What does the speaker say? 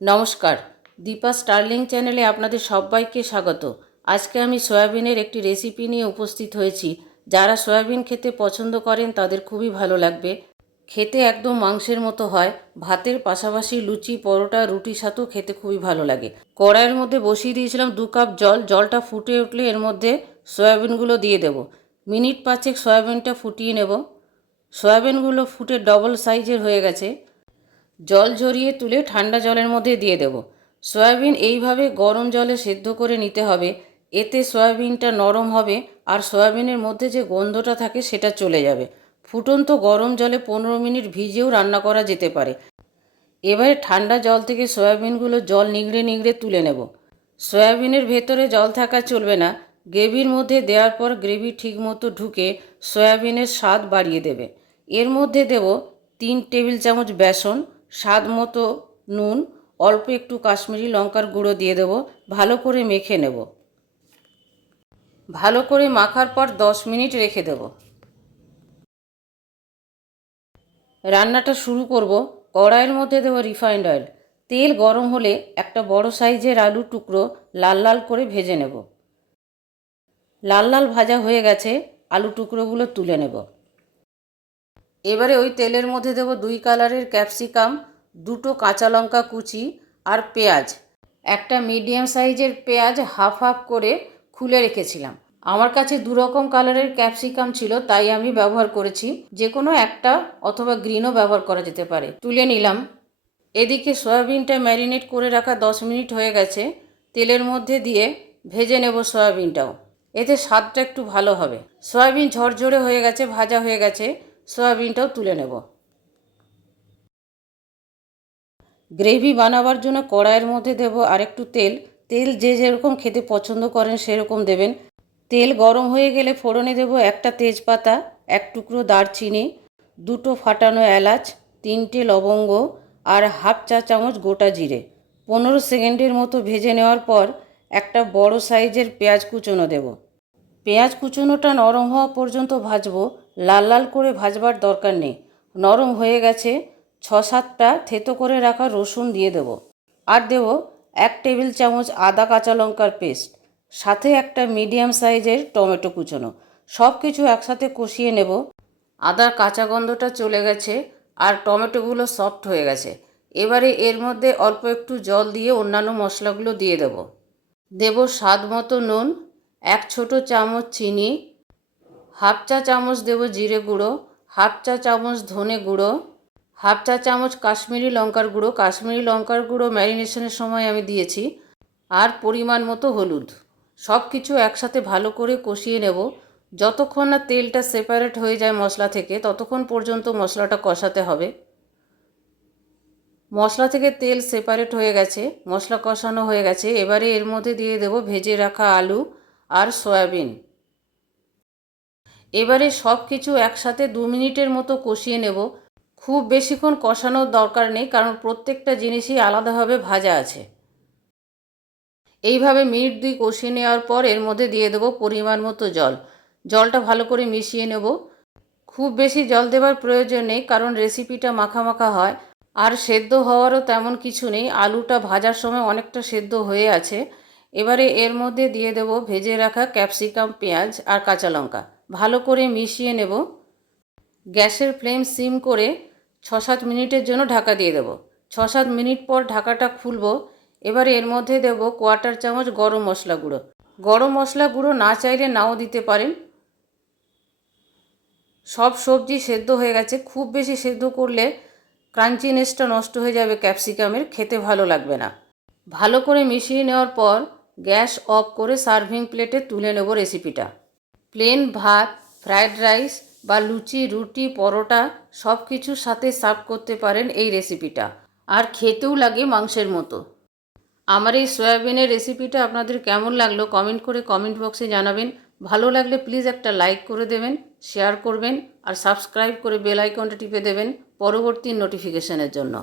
নমস্কার। দীপা স্টার্লিং চ্যানেলে আপনাদের সবাইকে স্বাগত। আজকে আমি সয়াবিনের একটি রেসিপি নিয়ে উপস্থিত হয়েছি। যারা সয়াবিন খেতে পছন্দ করেন, তাদের খুবই ভালো লাগবে। খেতে একদম মাংসের মতো হয়। ভাতের পাশাপাশি লুচি, পরোটা রুটির সাথেও খেতে খুবই ভালো লাগে। কড়াইয়ের মধ্যে বসিয়ে দিয়েছিলাম দু কাপ জল। জলটা ফুটে উঠলে এর মধ্যে সয়াবিনগুলো দিয়ে দেব। মিনিট পাঁচেক সয়াবিনটা ফুটিয়ে নেব। সয়াবিনগুলো ফুটে ডবল সাইজের হয়ে গেছে। জল ঝরিয়ে তুলে ঠান্ডা জলের মধ্যে দিয়ে দেব। সয়াবিন এইভাবে গরম জলে সেদ্ধ করে নিতে হবে। এতে সয়াবিনটা নরম হবে আর সয়াবিনের মধ্যে যে গন্ধটা থাকে সেটা চলে যাবে। ফুটন্ত গরম জলে পনেরো মিনিট ভিজেও রান্না করা যেতে পারে। এবারে ঠান্ডা জল থেকে সয়াবিনগুলো জল নিংড়ে নিংড়ে তুলে নেব। সয়াবিনের ভেতরে জল থাকা চলবে না। গ্রেভির মধ্যে দেওয়ার পর গ্রেভি ঠিকমতো ঢুকে সয়াবিনের স্বাদ বাড়িয়ে দেবে। এর মধ্যে দেব তিন টেবিল চামচ বেসন স্বাদ মতো নুন, অল্প একটু কাশ্মীরি লঙ্কার গুঁড়ো দিয়ে দেবো, ভালো করে মেখে নেব। ভালো করে মাখার পর দশ মিনিট রেখে দেব। রান্নাটা শুরু করব। কড়াইয়ের মধ্যে দেবো রিফাইন্ড অয়েল। তেল গরম হলে একটা বড় সাইজের আলু টুকরো লাল লাল করে ভেজে নেব। লাল লাল ভাজা হয়ে গেছে, আলু টুকরোগুলো তুলে নেব। এবারে ওই তেলের মধ্যে দেবো দুই কালারের ক্যাপসিকাম, দুটো কাঁচা লঙ্কা কুচি আর পেঁয়াজ। একটা মিডিয়াম সাইজের পেঁয়াজ হাফ হাফ করে খুলে রেখেছিলাম। আমার কাছে দু রকম কালারের ক্যাপসিকাম ছিল, তাই আমি ব্যবহার করেছি। যে কোনো একটা অথবা গ্রিনও ব্যবহার করা যেতে পারে। তুলে নিলাম। এদিকে সয়াবিনটা ম্যারিনেট করে রাখা দশ মিনিট হয়ে গেছে। তেলের মধ্যে দিয়ে ভেজে নেব সয়াবিনটাও। এতে স্বাদটা একটু ভালো হবে। সয়াবিন ঝরঝরে হয়ে গেছে, ভাজা হয়ে গেছে। সয়াবিনটাও তুলে নেব। গ্রেভি বানাবার জন্য কড়াইয়ের মধ্যে দেব আরেকটু তেল। তেল যে যেরকম খেতে পছন্দ করেন সেরকম দেবেন। তেল গরম হয়ে গেলে ফোড়নে দেব একটা তেজপাতা, এক টুকরো দারচিনি, দুটো ফাটানো এলাচ, তিনটে লবঙ্গ আর হাফ চা চামচ গোটা জিরে। পনেরো সেকেন্ডের মতো ভেজে নেওয়ার পর একটা বড় সাইজের পেঁয়াজ কুচোনো দেব। পেঁয়াজ কুচোনোটা নরম হওয়া পর্যন্ত ভাজবো। লাল লাল করে ভাজবার দরকার নেই। নরম হয়ে গেছে ছ সাতটা থেতো করে রাখা রসুন দিয়ে দেব। আর দেব এক টেবিল চামচ আদা কাঁচা লঙ্কার পেস্ট, সাথে একটা মিডিয়াম সাইজের টমেটো কুচোনো। সব কিছু একসাথে কষিয়ে নেব। আদার কাঁচা গন্ধটা চলে গেছে আর টমেটোগুলো সফট হয়ে গেছে। এবারে এর মধ্যে অল্প একটু জল দিয়ে অন্যান্য মশলাগুলো দিয়ে দেব। দেব স্বাদ মতো নুন, এক ছোট চামচ চিনি হাফ চা চামচ দেব জিরে গুঁড়ো, হাফ চা চামচ ধনে গুঁড়ো, হাফ চা চামচ কাশ্মীরি লঙ্কার গুঁড়ো। কাশ্মীরি লঙ্কার গুঁড়ো ম্যারিনেশনের সময় আমি দিয়েছি। আর পরিমাণ মতো হলুদ। সব কিছু একসাথে ভালো করে কষিয়ে নেব। যতক্ষণ না তেলটা সেপারেট হয়ে যায় মশলা থেকে, ততক্ষণ পর্যন্ত মশলাটা কষাতে হবে। মশলা থেকে তেল সেপারেট হয়ে গেছে, মশলা কষানো হয়ে গেছে। এবারে এর মধ্যে দিয়ে দেব ভেজে রাখা আলু আর সয়াবিন। এবারে সব কিছু একসাথে দু মিনিটের মতো কষিয়ে নেব। খুব বেশিক্ষণ কষানোর দরকার নেই, কারণ প্রত্যেকটা জিনিসই আলাদাভাবে ভাজা আছে। এইভাবে মিনিট দুই কষিয়ে নেওয়ার পর এর মধ্যে দিয়ে দেবো পরিমাণ মতো জল। জলটা ভালো করে মিশিয়ে নেব। খুব বেশি জল দেওয়ার প্রয়োজন নেই, কারণ রেসিপিটা মাখা মাখা হয়। আর সেদ্ধ হওয়ারও তেমন কিছু নেই, আলুটা ভাজার সময় অনেকটা সেদ্ধ হয়ে আছে। এবারে এর মধ্যে দিয়ে দেব ভেজে রাখা ক্যাপসিকাম, পেঁয়াজ আর কাঁচা লঙ্কা। ভালো করে মিশিয়ে নেব। গ্যাসের ফ্লেম সিম করে ছ সাত মিনিটের জন্য ঢাকা দিয়ে দেব। ছ সাত মিনিট পর ঢাকাটা খুলবো। এবারে এর মধ্যে দেব কোয়ার্টার চামচ গরম মশলা গুঁড়ো। গরম মশলা গুঁড়ো না চাইলে নাও দিতে পারেন। সব সবজি সেদ্ধ হয়ে গেছে। খুব বেশি সেদ্ধ করলে ক্রাঞ্চিনেসটা নষ্ট হয়ে যাবে ক্যাপসিকামের, খেতে ভালো লাগবে না। ভালো করে মিশিয়ে নেওয়ার পর গ্যাস অফ করে সার্ভিং প্লেটে তুলে নেব রেসিপিটা। প্লেন ভাত ফ্রায়েড রাইস বা লুচি, রুটি, পরোটা সব কিছুর সাথে সার্ভ করতে পারেন এই রেসিপিটা। আর খেতেও লাগে মাংসের মতো। আমার এই সয়াবিনের রেসিপিটা আপনাদের কেমন লাগল কমেন্ট করে কমেন্ট বক্সে জানাবেন। ভালো লাগলে প্লিজ একটা লাইক করে দেবেন, শেয়ার করবেন আর সাবস্ক্রাইব করে বেল আইকনটা টিপে দেবেন পরবর্তী নোটিফিকেশনের জন্য।